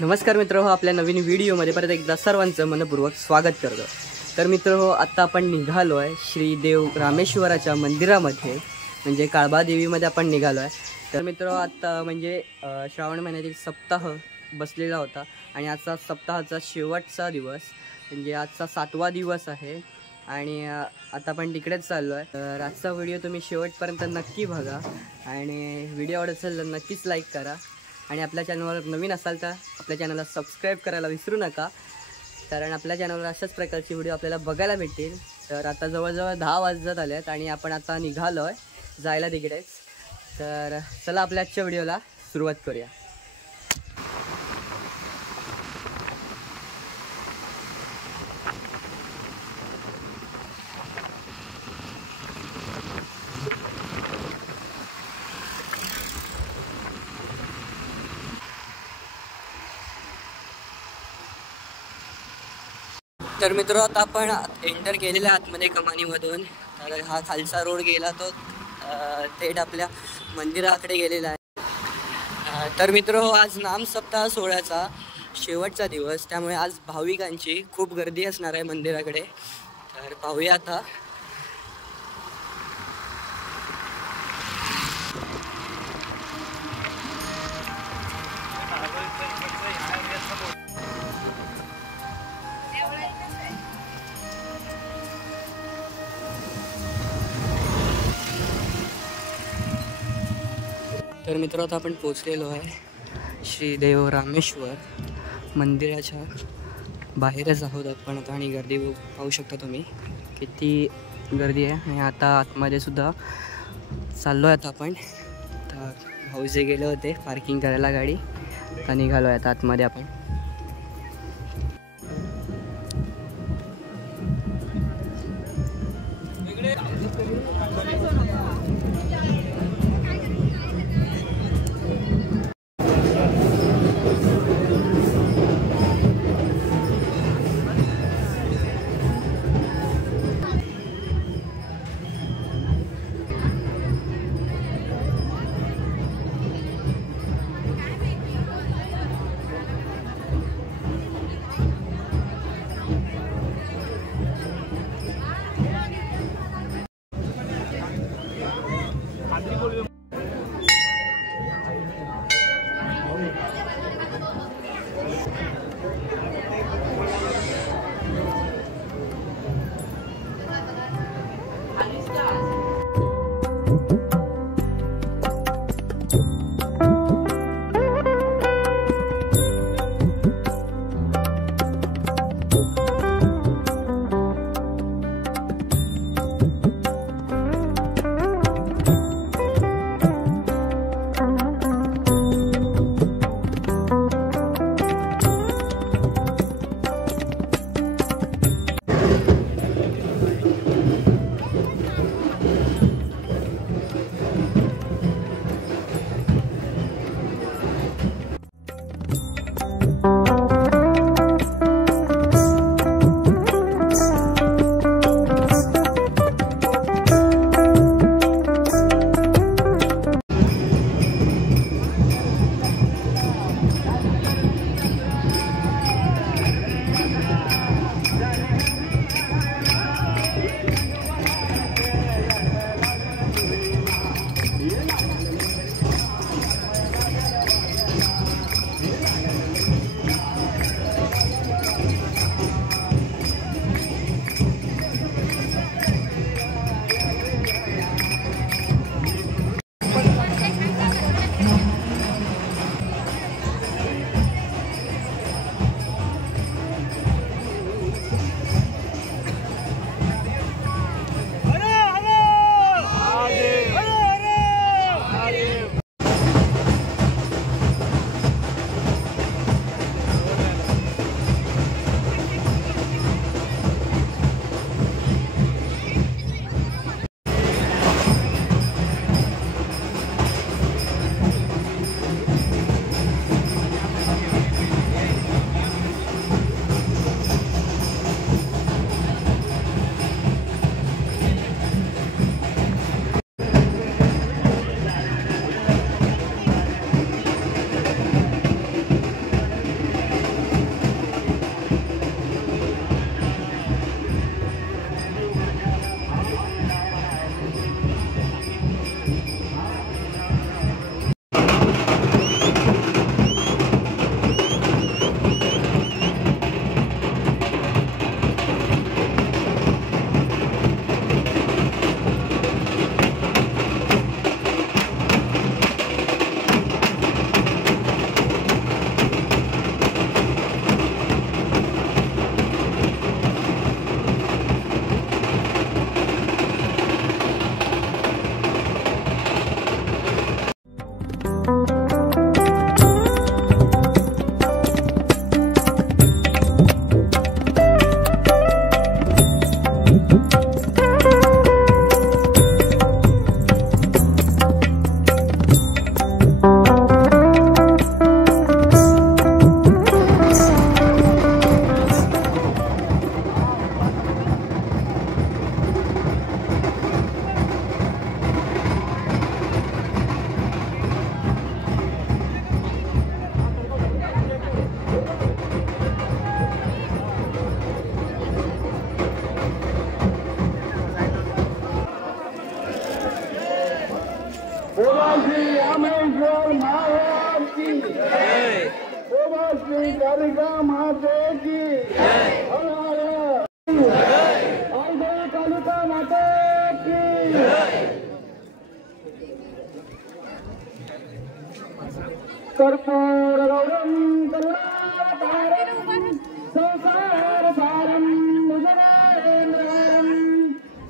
नमस्कार मित्र हो, आपल्या नवीन व्हिडिओमध्ये परत एकदा सर्वांचं मनपूर्वक स्वागत करतो। तर मित्र हो, आता आपण निघालो आहे श्री देव रामेश्वराच्या मंदिरामध्ये, म्हणजे काळबा देवीमध्ये आपण निघालो आहे। तर मित्र हो, आता म्हणजे श्रावण महिन्यातील सप्ताह बसलेला होता आणि आजचा सप्ताहाचा शेवटचा दिवस, म्हणजे आजचा 7वा दिवस आहे आणि आता आपण तिकडेच चाललो आहे। तर आजचा व्हिडिओ तुम्ही शेवटपर्यंत नक्की बघा आणि व्हिडिओ आवडत असेल तर नक्कीच लाईक करा आणि आपल्या चॅनलवर नवीन असाल तर आपल्या चॅनलला सबस्क्राईब करायला विसरू नका, कारण आपल्या चॅनलवर अशाच प्रकारचे व्हिडिओ आपल्याला बघायला भेटतील। तर आता जवळजवळ 10 वाजत आलेत आणि आपण आता निघालो आहे जायला तिकडेच। तर चला आपल्या आजच्या व्हिडिओला सुरुवात करूया। तर मित्र आता आपण एंटर केलेल्या आतमध्ये कमानीमधून। तर हा खालचा रोड गेला तो थेट आपल्या मंदिराकडे गेलेला आहे। तर मित्र आज नाम सप्ताह सोहळ्याचा शेवटचा दिवस, त्यामुळे आज भाविकांची खूप गर्दी असणार आहे मंदिराकडे। तर पाहूया आता। तर मित्र आता आपण पोचलेलो आहे श्री देव रामेश्वर मंदिराच्या बाहेरच आहोत आपण आता आणि गर्दी पाहू शकता तुम्ही किती गर्दी आहे। आणि आता आतमध्ये सुद्धा चाललो आहे आता आपण। तर भाऊ जे गेले होते पार्किंग करायला गाडी, आता निघालो आहे आता आतमध्ये आपण। कर्पूरगौरं करुणावतारं संसारसारं भुजगेन्द्रहारं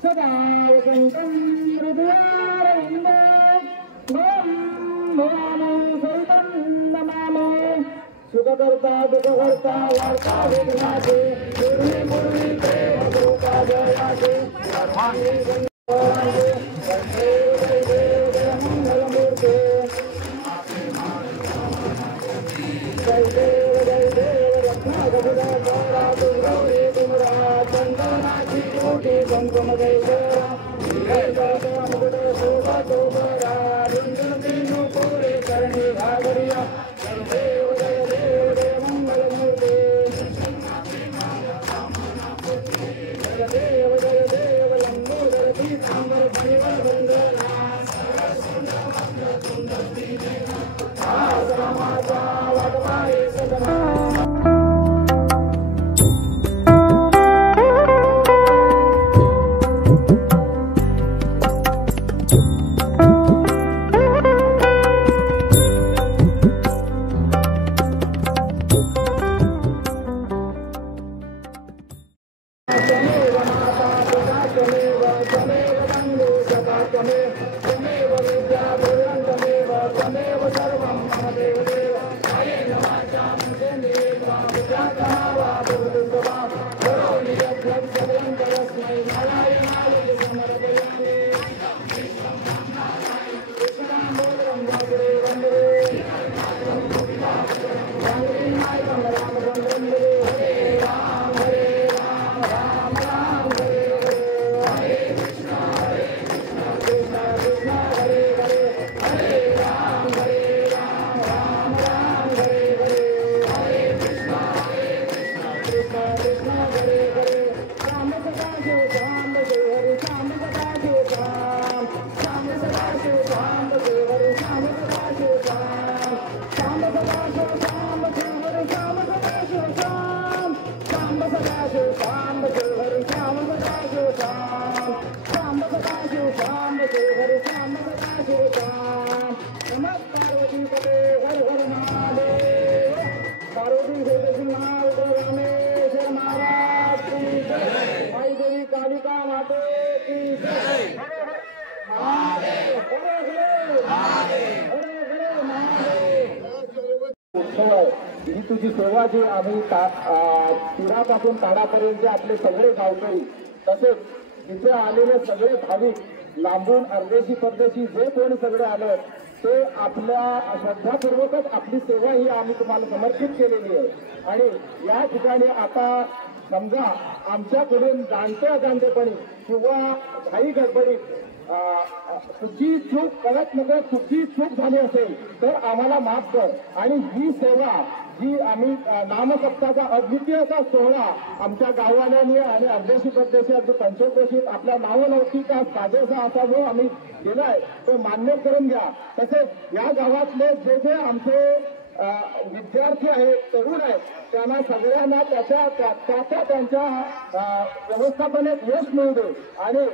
सदा वसन्तं हृदयारविन्दे नमामि सहितं नमामि सुखकर्ता दुःखकर्ता वार्ता विघ्नाचे पूर्वी पूर्वी ते अधोपाजयाचे मंगलमूर्ते जय देव रत्नागौरा दुर्गौरी तुमरा चंदनाची कोटी कुंकुम मुकुट शोभा शोभरा रुंजन तीनु पूरे करणी घागरिया जय देव मंगलमूर्ते जय देव लंबोदर पीतांबर परिवर वंदना आश्रमाचा वाटवाई सदना ही तुझी सेवा जी आम्ही तीरापासून ताडापर्यंत आपले सगळे गावकरी तसेच तिथे आलेले सगळे भाविक लांबून अर्देशी परदेशी जे कोणी सगळे आलं ते आपल्या श्रद्धापूर्वकच आपली सेवा ही आम्ही तुम्हाला समर्पित केलेली आहे. आणि या ठिकाणी आता समजा आमच्याकडून जाणतेपणी किंवा घाई गडबडीत तुझी चूक कळत नकळत तुझी चूक झाली असेल तर आम्हाला माफ कर. आणि ही सेवा जी आम्ही नामसप्ताचा अद्वितीय असा सोहळा आमच्या गाववाल्यांनी आणि अर्देशी परदेशी अगदी पंचक्रोशीत आपल्या नावलौकिका साजेसा असा जो आम्ही केलाय तो मान्य करून घ्या. तसेच या गावातले जे जे आमचे विद्यार्थी आहेत तरुण आहेत त्यांना सगळ्यांना त्यांच्या व्यवस्थापनेत यश मिळू दे. आणि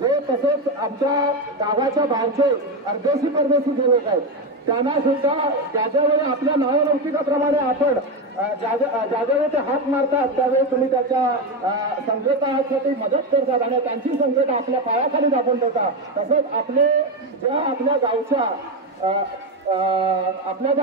जे तसेच आमच्या गावाच्या बाहेरचे अर्देशी परदेशी जे लोक आहेत त्यांना सुद्धा ज्यावेळी आपल्या नावलौकिकाप्रमाणे आपण ज्यावेळी ते हात मारतात त्यावेळी तुम्ही त्याच्या संकटासाठी मदत करतात आणि त्यांची संकट आपल्या पायाखाली दाबून देतात. तसंच आपले ज्या आपल्या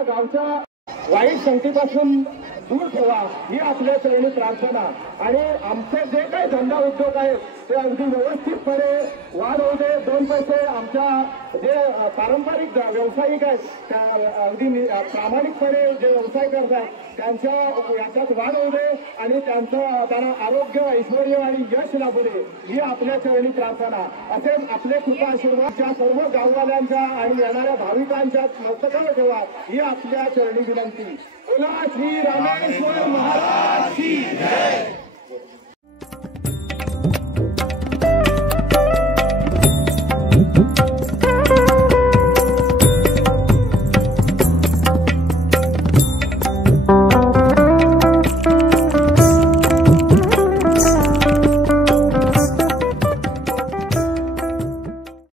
गावच्या वाईट संगतीपासून दूर ठेवा ही आपल्या चरणी प्रार्थना. आणि आमचे जे काही धंदा उद्योग आहेत ते अगदी व्यवस्थितपणे वाढ होऊ दे. 2 पैसे आमच्या जे पारंपरिक व्यावसायिक आहेत त्या अगदी प्रामाणिकपणे जे व्यवसाय करतात त्यांच्या याच्यात वाढ होऊ दे आणि त्यांना आरोग्य ऐश्वर्य आणि यश लाभू दे ही आपल्या चरणी प्रार्थना. असेच आपले कृपा आशीर्वादच्या सर्व गाववाल्यांच्या आणि येणाऱ्या भाविकांच्या मस्तकावर ठेवा ही आपल्या चरणी विनंती. बोला श्री रामेश्वर महाराज की जय.